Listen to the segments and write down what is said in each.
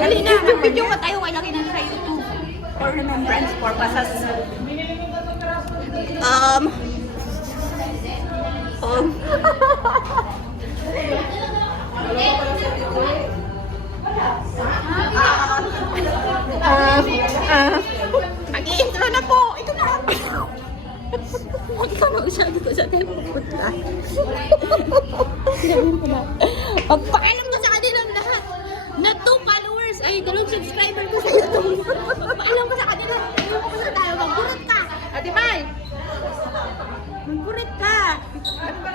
Halina, mag-video ka tayo kaya laki na sa YouTube for remembrance purposes. Mag-i-intro na po. Ito na. Huwag ka na masyado ko sa tayo pupunta. Pagpaalam ko sa kanilang lahat na 2 followers ay 2 subscriber ko sa YouTube. Pagpaalam ko sa kanila. Pupunta tayo. Magburat ka. Ate May. Magburit ka.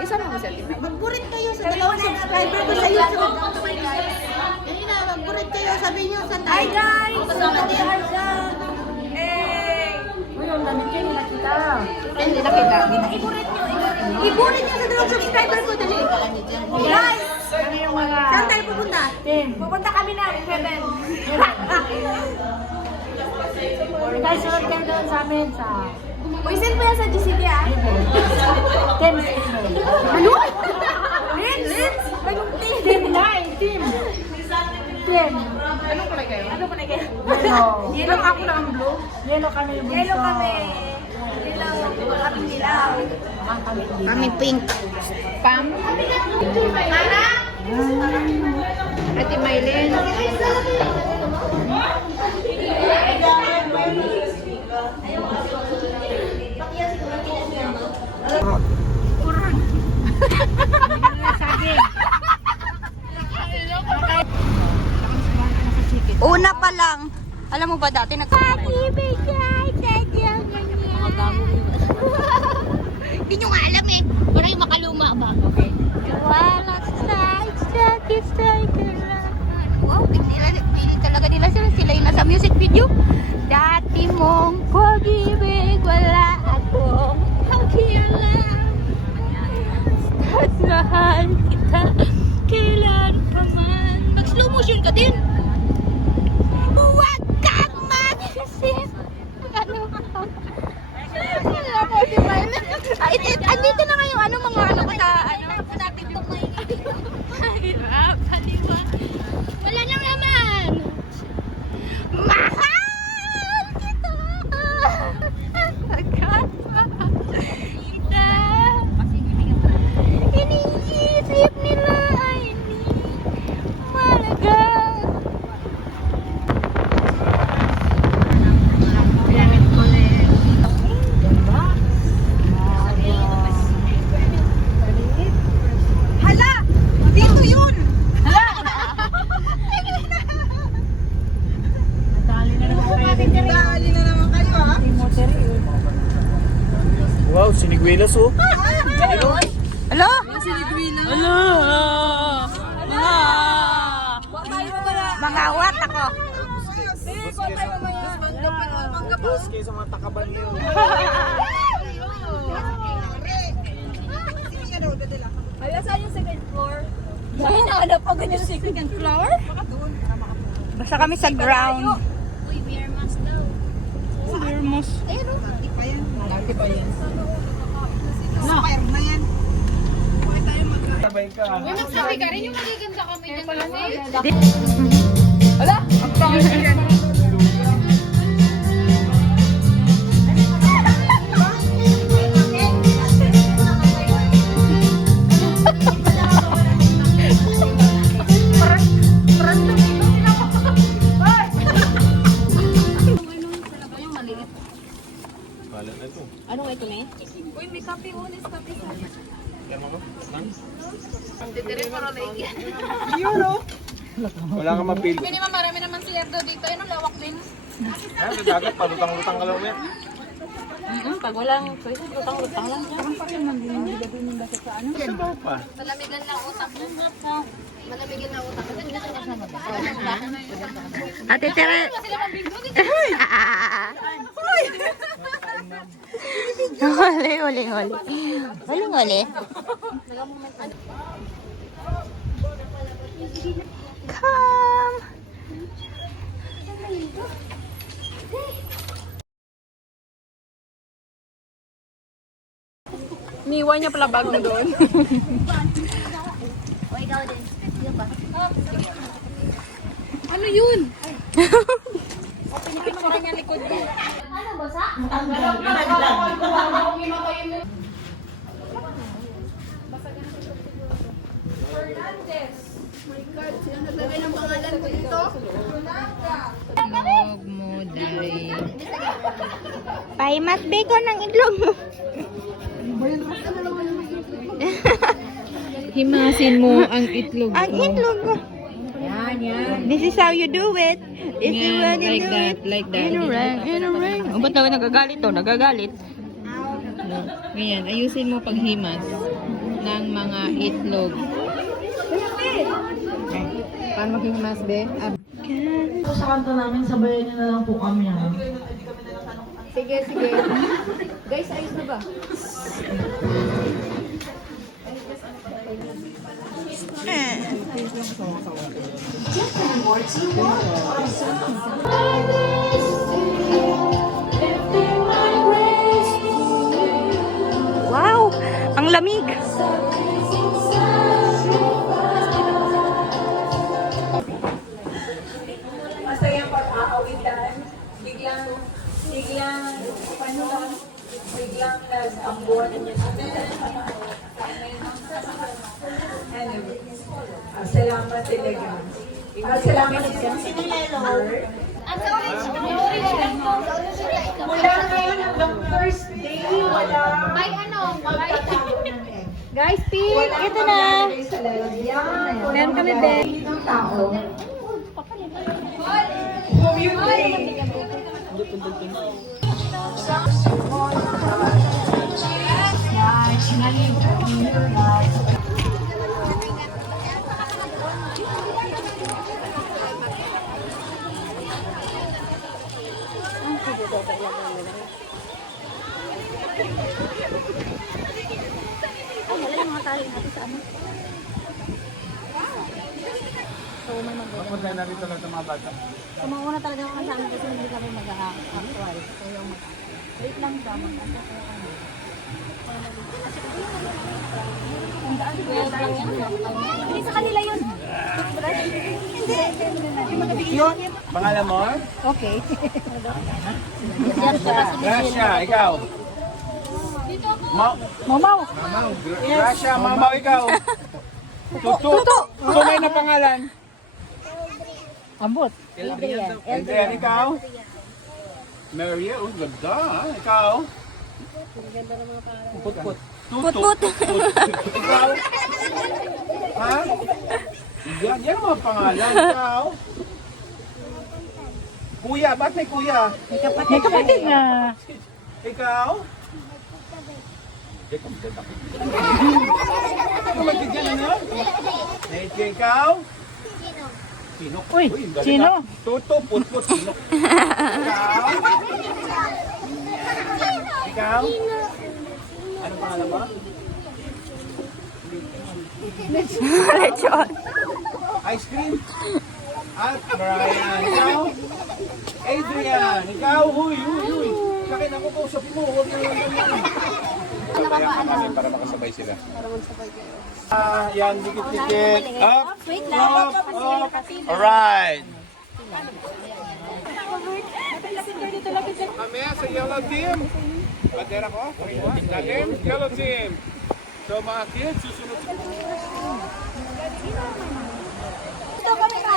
Isa na mo sa Ate. Magburit kayo sa 2 subscriber ko sa YouTube. Yan na, magburit kayo. Sabi nyo, saan tayo? Hi guys! Kasama din. Hey! Uy, ang dami kayo nakita. Hindi nakita. Iburit nyo. Iburit nyo sa 2 subscriber ko. Dali. Guys! Kami yung mga... Saan tayo pupunta? Team. Pupunta kami na. Heaven. Guys, sunod kayo doon sa amin sa... Uy, saan pa yan sa GCD ah? Team. Ano? Lins? Anong team? Team 9. Team. Team. Anong kulay kayo? Anong kulay kayo? Yellow. Yellow ako na ang blue. Yellow kami yung bunso. Yellow kami. Dilaw. Kami dilaw. Kami pink. Pam. Mana? Ate Maylin. Una pa lang. Alam mo ba dati nagkakabay? Hindi nyo nga alam eh. Para yung makaluma ba? Okay. Wow, pili talaga nila sila. Sila yung nasa music video. Dati mong pag-ibig, wala akong pakialam. At mahal kita, kailan pa man. Mag-slow motion ka din. Huwag kang mag-isip. Ano ako? Andito na nga yung mga ano ko sa ano. Hirap, haliwa. Wala nang laman. Mahal kita. Kita. Iniisip nila ay hindi malaga. Hala! Dito yun! Dali na naman kayo ha? Wow, siniguelas oh. Hello? Hello! Mga wat ako. Boss kayo sa mga takaban niyo. Hala, saan yung second floor? Ay, nahanap ako ganyan sa second floor. Basta kami sa ground. Uy, we are mask daw. We're most... Ayun o. Laki pa yan. Sabay ka. Magsabi ka rin yung magaganda kami dyan kasi. Wala? Ang pangit yan. Anong ito na eh? Uy, may kape ulis, kape sa akin. Wala kang mapil. Hindi naman marami naman si Erdo dito. Anong lawak din? Ha, dagat, palutang-lutang ka lang yan. Pag walang choice, lutang-lutang lang yan. Sabaw pa. Malamigan na utak mo. Malamigan na utak. Ate Tere. Huli, huli, huli. Huli, huli. Come. Niwan niya pala bag na doon. Ano yun? Pinipicture niya likod ko. Itlog mo, Dari. Paimat bacon ng itlog mo. Himasin mo ang itlog Ang itlog mo. This is how you do it. This is how you do it. like that. In a ring. Oh, ba't naman nagagalit to? Nagagalit. Ganyan, ayusin mo paghimas ng mga itlog. Paano maghimas, be? Sa kanta namin, sabayan niyo na lang po kami. Ha? Sige, sige. Guys, ayos na ba? Wow! Ang lamig! Masayang pag-aawitan, biglang nag-ambon. Anyway, salamat talaga. Salamat sa mula ngayon hanggang first day, wala magtatago ng egg. Guys, pig! Wala Ito na! sa lalagyan. Meron kami, be. Ng tao. Communicate. Papunta na rito lang sa mga bata. Kumauna talaga ako sa amin kasi hindi kami mag-actual. So yung wait lang ba? Hindi sa kanila yun. Pangalan mo? Okay. Gracia, ikaw. Mamaw. Gracia, mamaw ikaw. Tuto. Tunay na pangalan. Ambot. Adrian, ikaw. Maria, ganda. Ikaw. Put-put. Put-put. Ikaw. Ha? Yan ang mga pangalan. Ikaw. Kuya, ba't may kuya? May kapatid na. Ikaw. Kapatid yan ano? Ikaw. Sino? Uy, sino? Tuto, put-put, sino? Ikaw. Ikaw. Anong pangalan mo? Lechon. Ice cream. At Brian. Ikaw. Adrian. Ikaw. Huy. Sakit ako po. Sabi mo. Huwag na lang ganyan. Sabayan ka kami para makasabay sila. Yan. Dikit-dikit. Up. Up. Alright. Kami sa yellow team. Bandera ko. Dalim. Yellow team. So mga kids, susunod sa... Ito kami ba?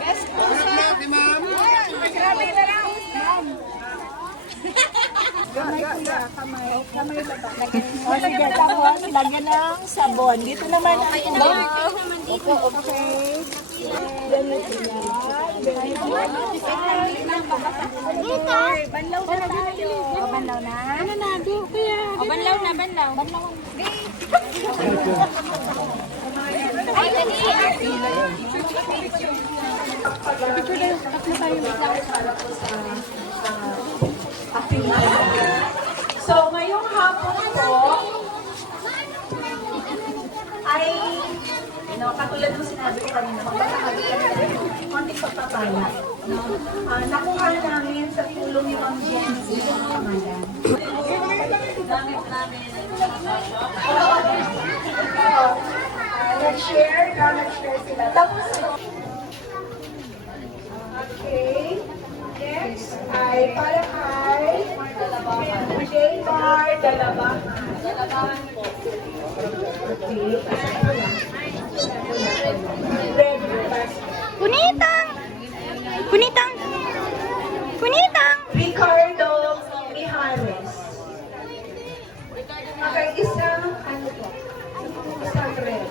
Best po ma'am. Grabe na lang. O sige, tapos lagyan ng sabon. Dito naman. Okay. Banlaw na tayo. Banlaw na? Ano na? Banlaw na, banlaw. Banlaw. Ay, dali. Picture na. Tatlo tayo. So, ngayong hapon po, ay, katulad ng sinabi ko kanina, magpapahagi kami ng konting pagpapala. Nakuha namin sa tulong ni Ma'am Jency yung pangalan. Gamit namin. Nag-share sila. Tapos, okay. Next ay para kay J-Bar Dalabahan. Dalabahan po. Okay. Red basket. Punitang! Punitang! Punitang! Ricardo Mijares. Okay, isang ano po? Isang red.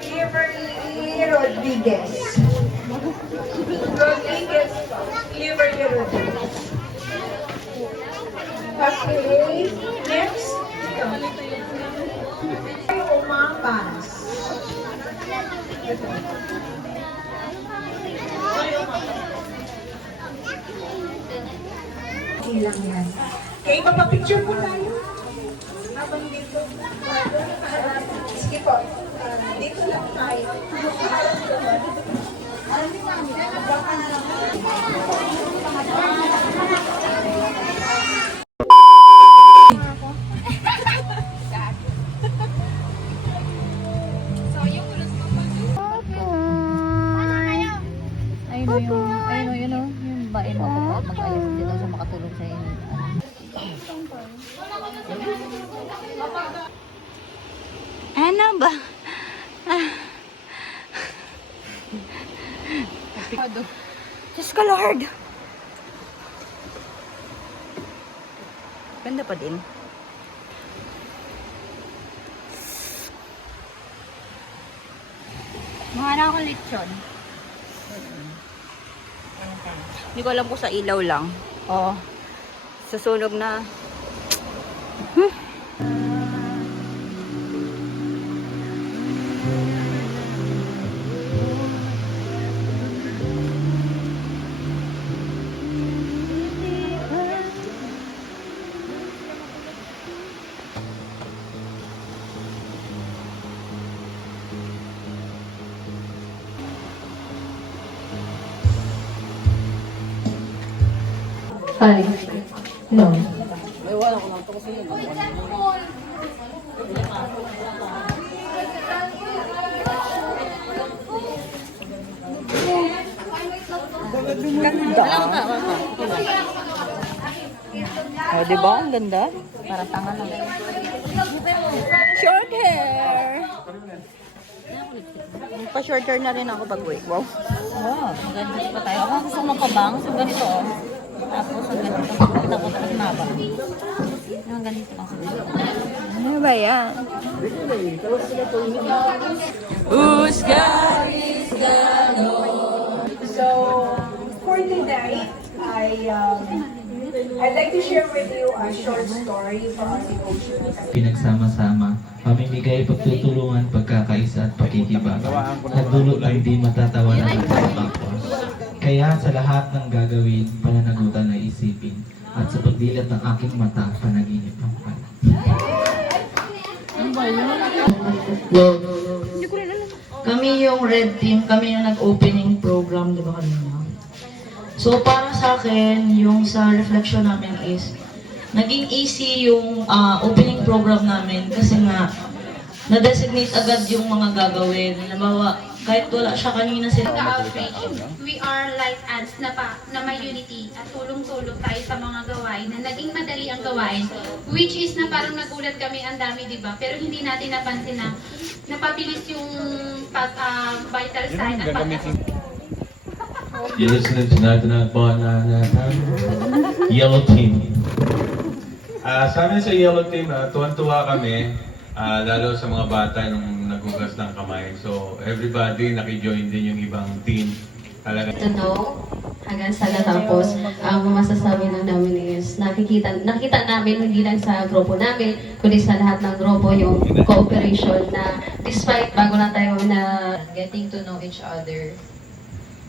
Cleverly Rodriguez. Rodriguez po. Cleverly Rodriguez. Okay, next. Umapas. Ilang yan. Okay, magpa-picture po tayo. Habang dito. Sige po. Dito lang tayo. Ayun o, yung bain mo mag-ayos dito sa makatulong sa inyo. Ano ba? Diyos ko, Lord! Ganda pa din. Mga na akong lechon. Hindi ko alam kung sa ilaw lang. Oh, susunog na. Hi. No. Ganda. Oh, diba? Ang ganda. Para tanga lang. Short hair. Pa-short hair na rin ako pag wait. Wow. Wow, ganito pa tayo. Ako gusto magpabang. So, ganito oh. Tapos, ang ganito. Tapos, ang maba. Yung ganito lang sa ganito. Ano ba yan? Usga! So, for tonight, I'd like to share with you a short story for our devotional. Pinagsama-sama, pamimigay, pagtutulungan, pagkakaisa at pakikibagan. Nagdulot ng di matatawanan ng kapwa. Kaya sa lahat ng gagawin, pananagutan ay isipin. At sa pagdilat ng aking mata, panaginip ang pala. Kami yung red team, kami yung nag-opening program, di ba kanina? So para sa akin, yung sa reflection namin is, naging easy yung opening program namin kasi nga, na-designate agad yung mga gagawin. Halimbawa, kahit wala siya kanina sila. Outreach, we are like ants na may unity at tulong-tulong tayo sa mga gawain na naging madali ang gawain, which is na parang nagulat kami ang dami, di ba? Pero hindi natin napansin na napabilis yung vital sign at Ilisunod natin ang Yellow Team. Sa amin sa Yellow Team, tuwan-tuwa kami, lalo sa mga bata nung nagugas ng kamay. So everybody nakijoin din yung ibang team. Talaga. To know hanggang sa natapos, ang masasabi lang namin is nakita namin hindi lang sa grupo namin, kundi sa lahat ng grupo yung cooperation na despite bago lang tayo na getting to know each other,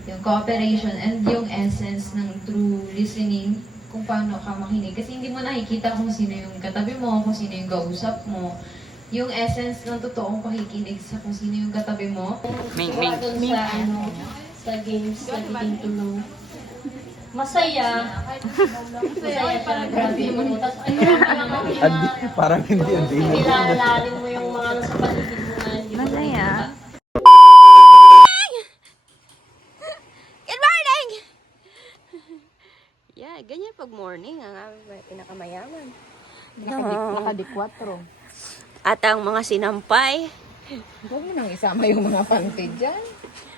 yung cooperation and yung essence ng true listening, kung paano ka makinig. Kasi hindi mo nakikita kung sino yung katabi mo, kung sino yung kausap mo. Yung essence ng totoong pakikinig sa kung sino yung katabi mo. Sa games, nagiging tulong. Masaya. Masaya siya. Grabe mo. Tapos Parang hindi ang Nilalalalim mo yung mga nasa paligid mo na hindi mo Masaya. nakikita. Good morning! Yeah, ganyan pag morning ang aming pinakamayaman. Nakadikwatro. At ang mga sinampay. Huwag mo nang isama yung mga panty dyan.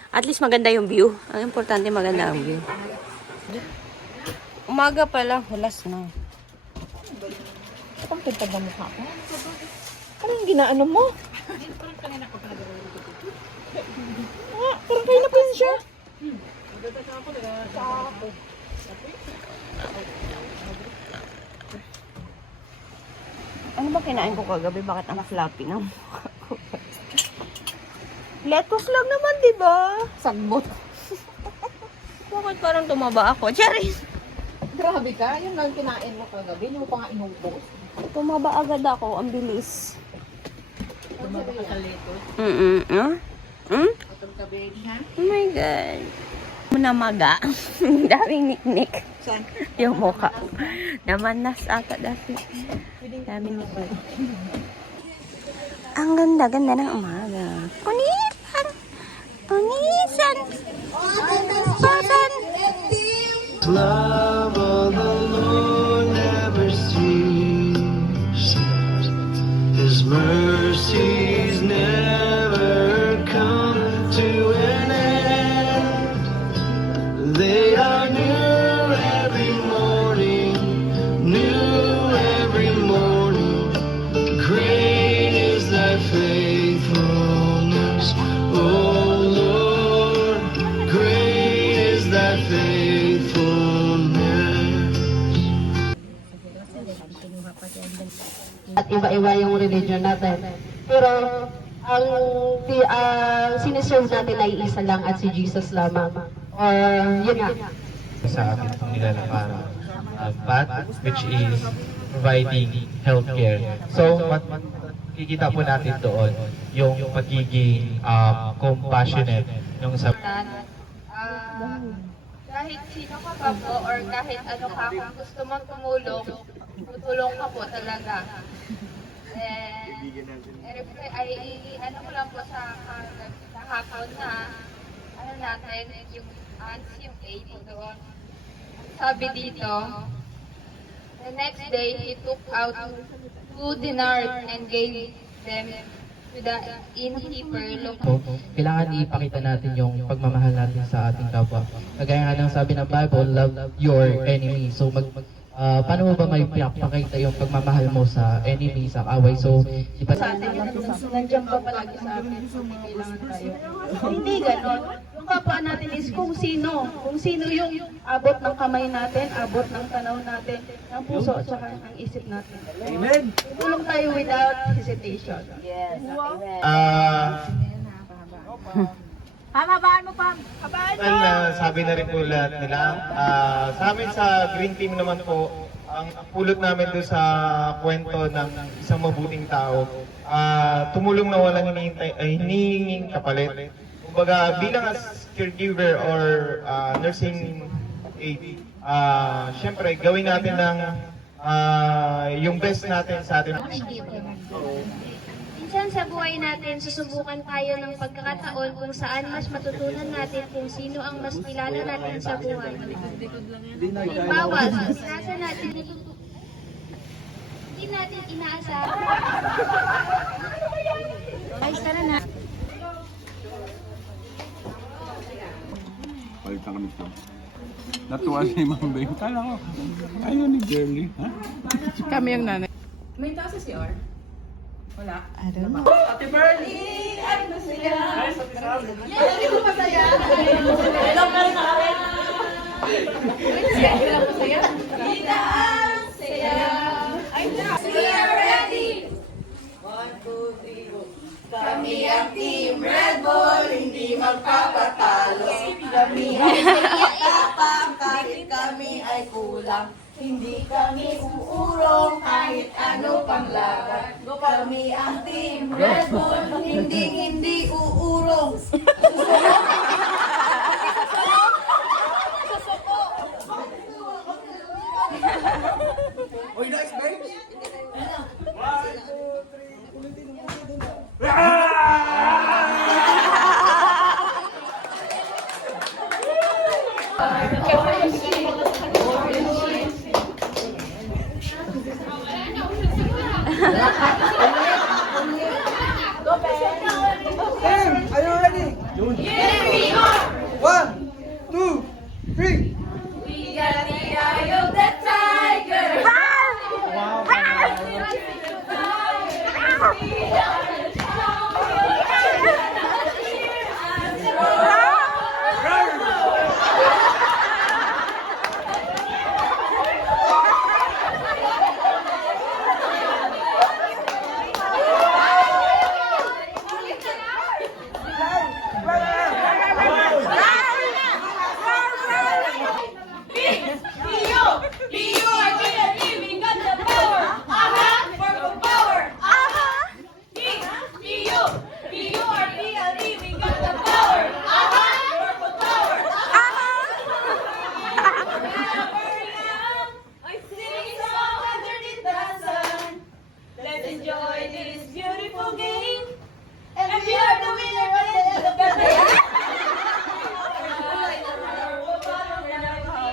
At least maganda yung view. Ang importante maganda ang view. Umaga pa lang, hulas na. Ang pintag na mukha ko. Ano yung ginaano mo? Parang kayo na po yun siya. Ano ba kinain ko kagabi? Bakit ang floppy ng mukha ko? Lettuce lang naman, di ba? Sagbot. Bakit parang tumaba ako? Charis! Grabe ka. Yun lang kinain mo kagabi. Hindi mo pa nga inubos. Tumaba agad ako. Ang bilis. Tumaba ka sa lettuce. Huh? Hmm? Atong kabe, ha? Oh my God. Namaga. Daming niknik. Saan? Yung mukha. Namanas ata dati. Daming niknik. Ang ganda-ganda ng umaga. Punisan! Punisan! Pasan! Love of the Lord never ceases. His mercies never come to an end. They are new every morning, new every morning. Great is thy faithfulness, O Lord. Great is thy faithfulness. At iba-iba yung religion natin. Pero ang siniserve natin ay isa lang at si Jesus lamang. Or yun nga. Sa atin itong nilalakaran path, which is providing healthcare. So, makikita po natin doon yung pagiging compassionate yung sa Kahit sino ka pa po or kahit ano ka, kung gusto mong tumulong, tutulong ka po talaga. Ano ko lang po sa hapon na ano natin, yung ants, yung A po doon. Sabi dito, the next day he took out 2 dinars and gave them to the innkeeper. So, kailangan ipakita natin yung pagmamahal natin sa ating kapwa. Kagaya nga ng sabi ng Bible, love your enemy. So, paano mo ba may pinapakita yung pagmamahal mo sa enemy, sa away? So, iba Nandiyan pa palagi sa amin kung may kailangan tayo. Hindi ganon. Yung kapwa natin is kung sino yung abot ng kamay natin, abot ng tanaw natin, ng puso at saka ng isip natin. Amen. Tulong tayo without hesitation. Pamabaan mo, Pam. Habaan mo! Sabi na rin po lahat nila. Sa amin sa Green Team naman po, ang pulot namin doon sa kwento ng isang mabuting tao, tumulong na walang hinihinging kapalit. Kumbaga, bilang as caregiver or nursing aid, syempre, gawin natin ng yung best natin sa atin. Minsan sa buhay natin, susubukan tayo ng pagkakataon kung saan mas matutunan natin kung sino ang mas kilala natin sa buhay. Halimbawa, nasa natin, hindi natin inaasahan. Ay, tara na. Palit na kami ito. Natuwa si Ma'am Beng. Kala ko, ayaw ni Girlie. Ha? Kami yung nanay. May taas si CR? I don't know. Happy birthday! Ay, masaya! Ay, hindi ko masaya! Ilang ka rin namin! Ilang masaya? Ilang saya! We are ready! 1, 2, 3, go! Kami ang Team Red Bull, hindi magpapatalo. Kami ay tapang kahit kami ay kulang. Hindi kami uurong kahit ano pang laban. Kami ang Team Red Bull, hindi uurong. Oy, nice, babes! Team, are you ready? Yes, we are! 1, 2, 3. We got the eye of the tiger. Let's enjoy this beautiful game. And we are the winner of the elephant. We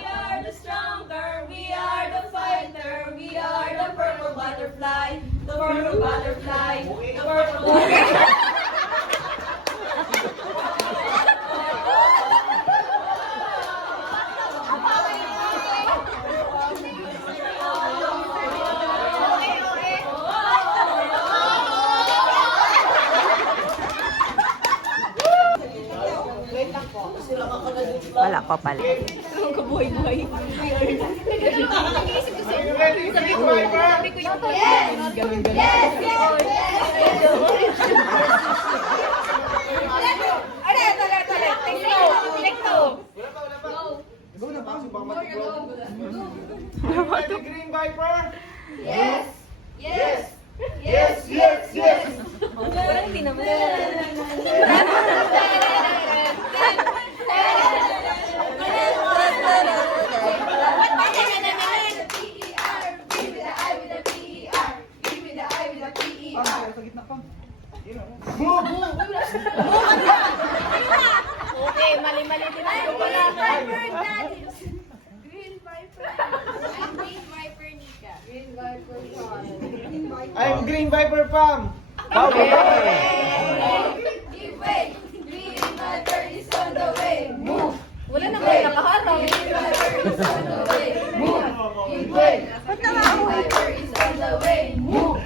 are the stronger, we are the fighter, we are the purple butterfly, the purple butterfly, the purple butterfly. Wala pa pala. Green Viper? Yes! Yes! Yes, yes, yes! Okay, mali-mali din ako pala. I'm Green Viper, Pam! Give way! Green Viper is on the way! Move! Wala na kayo nakaharap. Green Viper is on the way! Move! Give way! Green Viper is on the way! Move!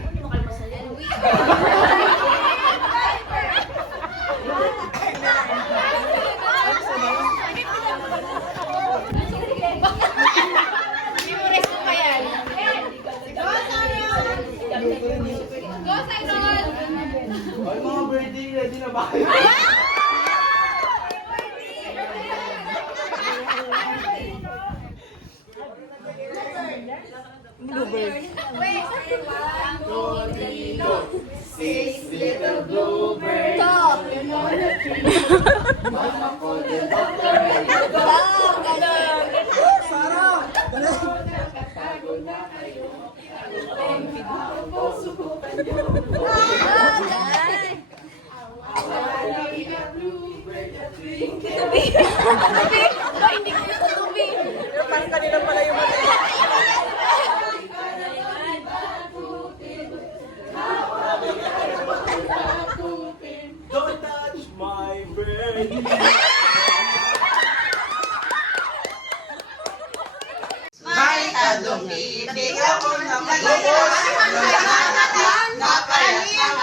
Ay, mga birthday, ready na ba kayo? Six little bluebirds. Top! Mama called the doctor and the doctor. Sarah! Nakapagod na kayo. Subukan nyo. Hindi kayo sa tubi. Pero parang kanina pala yung Don't touch my brain! May tadong itig ako ng malaya. Napayat ang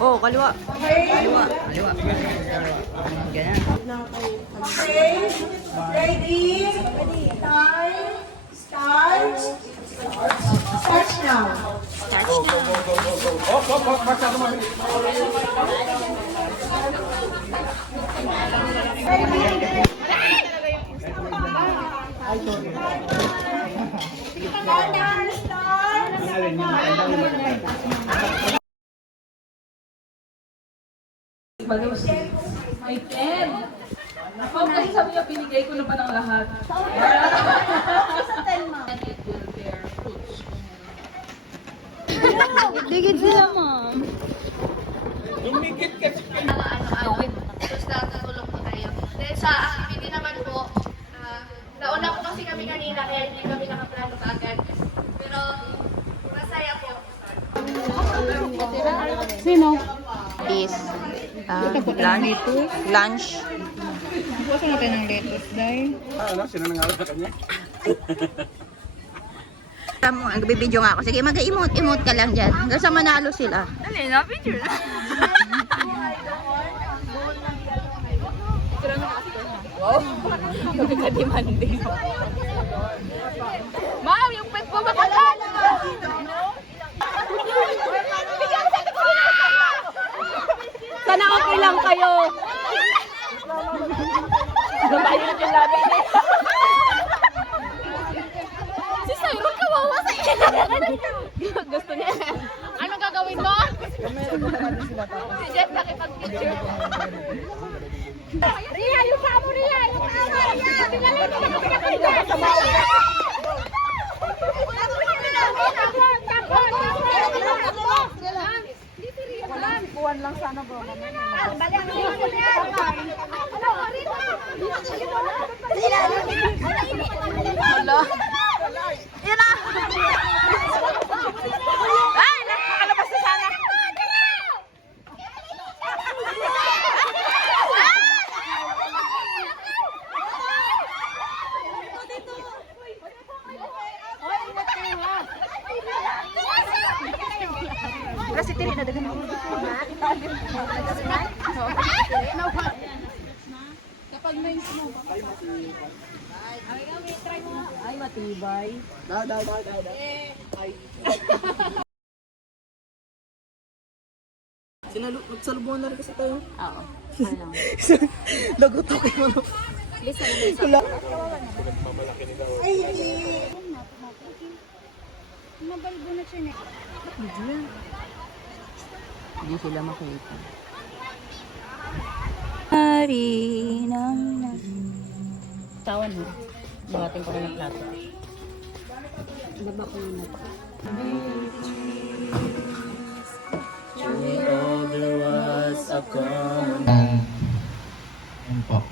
Oh, kaliwa. Kaliwa. Ganyan. Okay, ready, time, start. Start now. My friend! Ma'am, kasi sabi niya, pinigay ko na pa ng lahat. Digit sila, ma'am. Basta tutulong po tayo. Then sa activity naman po, nauna po kasi kami kanina kaya hindi kami nakaplano kaagad. Pero masaya po. Sino? Is lunch. Bukas natin ng lettuce, dahil. Ano? Sino nangaral sa kanya? Nagbibideo nga ako. Sige, mag-emote ka lang dyan. Hanggang sa manalo sila. Dali na, picture na. Wow. Magkakadimanding. Ma'am, yung pet po makalan. Sana okay lang kayo. Nabayot yung labi niya. Si Cyrus kawawa sa inyo. Gusto niya. Anong gagawin mo? Si Jet nakipag-picture. Ria, yung kamo Ria! Yung kamo Ria! Tingalin mo na pinakita! Buwan lang sana bro. Hello. Yan na. Ay, nakakalabas na sana. Kasi tiri na dagan ako. Kapag may smoke. Ay, matibay. Magsalubungan na rin kasi tayo. Oo. Lagot ako yung ano. Listen. Mabalbo na siya na. Hindi sila makita. Hari nang Tawan mo. Buhatin ko rin ng plato. baba ko na.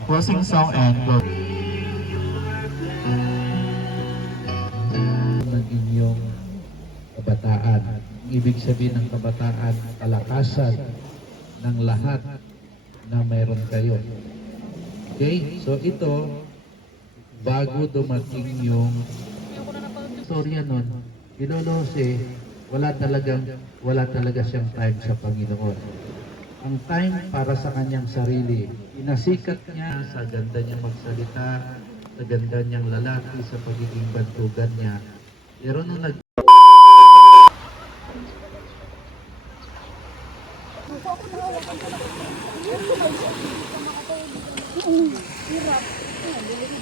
Closing song and ng inyong kabataan. Ibig sabihin ng kabataan, kalakasan ng lahat na mayroon kayo. Okay? So ito, bago dumating yung storya nun, Ilolose, wala talaga siyang time sa Panginoon. Ang time para sa kanyang sarili, inasikat niya sa ganda niyang magsalita, sa ganda niyang lalaki, sa pagiging bantugan niya. Pero nung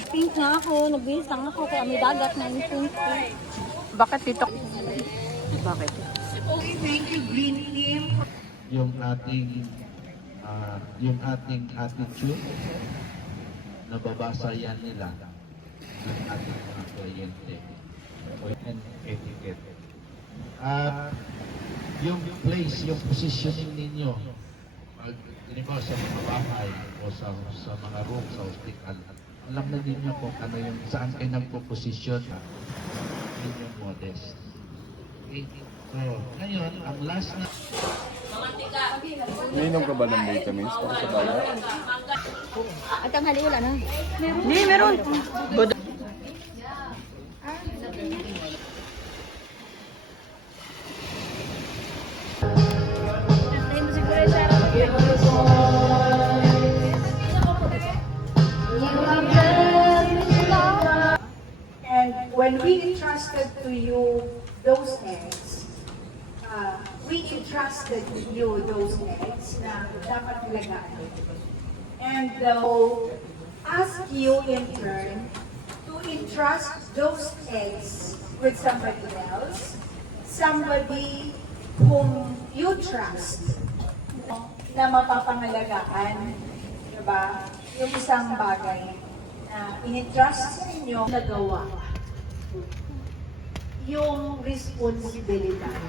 Pink nga ako, nagbihis lang ako kaya may dagat na yung pink. Bakit dito? Bakit? Yung ating attitude, nababasa yan nila ng ating mga kliyente. And etiquette. At yung place, yung positioning ninyo, halimbawa sa mga bahay o sa mga room, sa hospital, alam na ninyo kung ano yung saan kayo nagpo-position, yung modest. Okay? So, ngayon, ang last na... Minom ka ba ng vitamins para sa balat? At ang hali wala na. Hindi, meron. And when we entrusted to you those eggs, we entrusted you those eggs na dapat ilagaan. And ask you in turn to entrust those eggs with somebody else, somebody whom you trust, na mapapangalagaan, diba? Yung isang bagay na in-entrust sa inyo, nagawa. Yung responsibilidad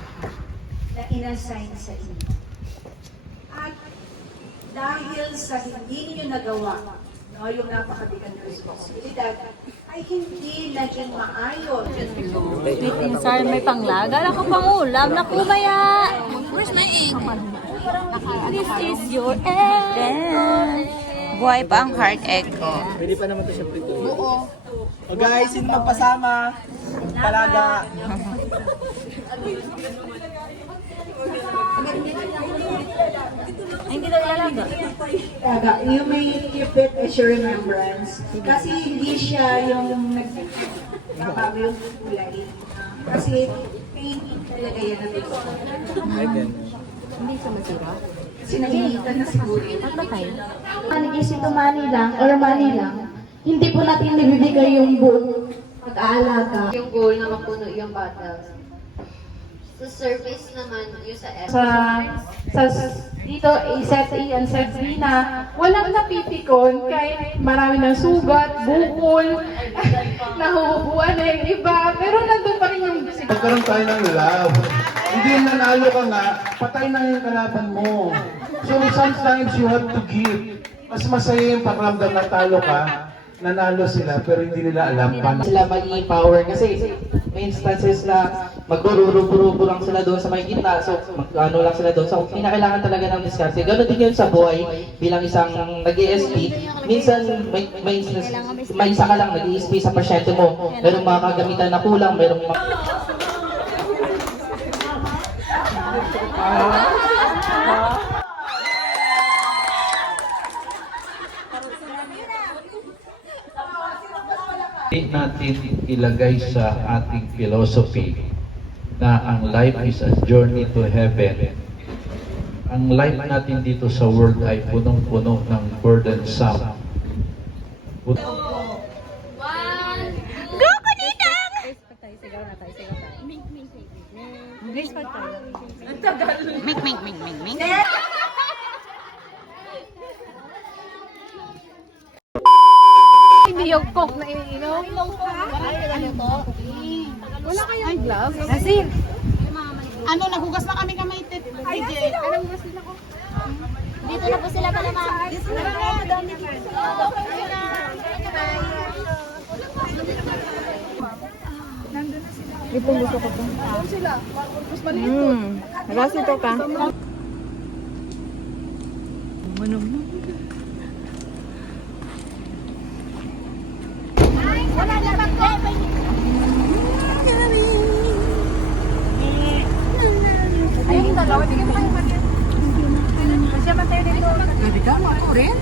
na inassign sa inyo. At dahil sa hindi niyo nagawa, no, yung napakabigang responsibilidad, ay hindi naging maayos. Sweet inside, may panglaga. Ako pang ulam. Naku, maya. Where's my egg? This is your egg. Buhay pa ang heart egg ko. Pwede pa naman ito siya prito. Oo. O guys, sino magpasama? Palaga. Ay, hindi na lalaga. You may keep it as your remembrance. Kasi hindi siya yung nagbabago yung kulay. Kasi paint talaga yan na dito. Hindi siya masira. Kasi nainitan na siguro. Is ito money lang or money lang, hindi po natin nabibigay yung buong pag-aalaga. Yung goal na mapuno yung battles. Sa service naman, yung sa Dito, set A and set B na walang napipikon kahit marami ng sugat, bukol, nahuhubuan na yung iba, pero nandun pa rin yung Magkaroon tayo ng love. Hindi nanalo ka nga, patay na yung kalaban mo. So sometimes you have to give. Mas masaya yung pakiramdam na talo ka, nanalo sila pero hindi nila alam paano Sila mag-i-power kasi may instances na magrurubo lang sila doon sa may gitna. So, ano lang sila doon. So, kinakailangan talaga ng diskarte. Gano'n din yun sa buhay bilang isang nag-ESP. Minsan, may isa ka lang nag-ESP sa pasyente mo. Merong mga kagamitan na kulang, merong mga... natin ilagay sa ating philosophy na ang life is a journey to heaven. Ang life natin dito sa world ay punong-puno ng burdensome. Go, Kunitang! Ming, ming, ming, ming, ming. hindi yung coke na iniinom. Wala kayong glove? Nasir! Ano, naghugas na kami kamay, TJ. Anong hugas nila ko? Dito na po sila pala, ma'am. Dito na nga, dami dito. Nandun na sila. Ipong gusto ko po. Nandun sila. Mas maliit to. Rasi to ka. Wala na lang ko. Ayun, dalawa. Tingin mo kayo, Maria. Kasi matay dito. Gabi ka, mga rin?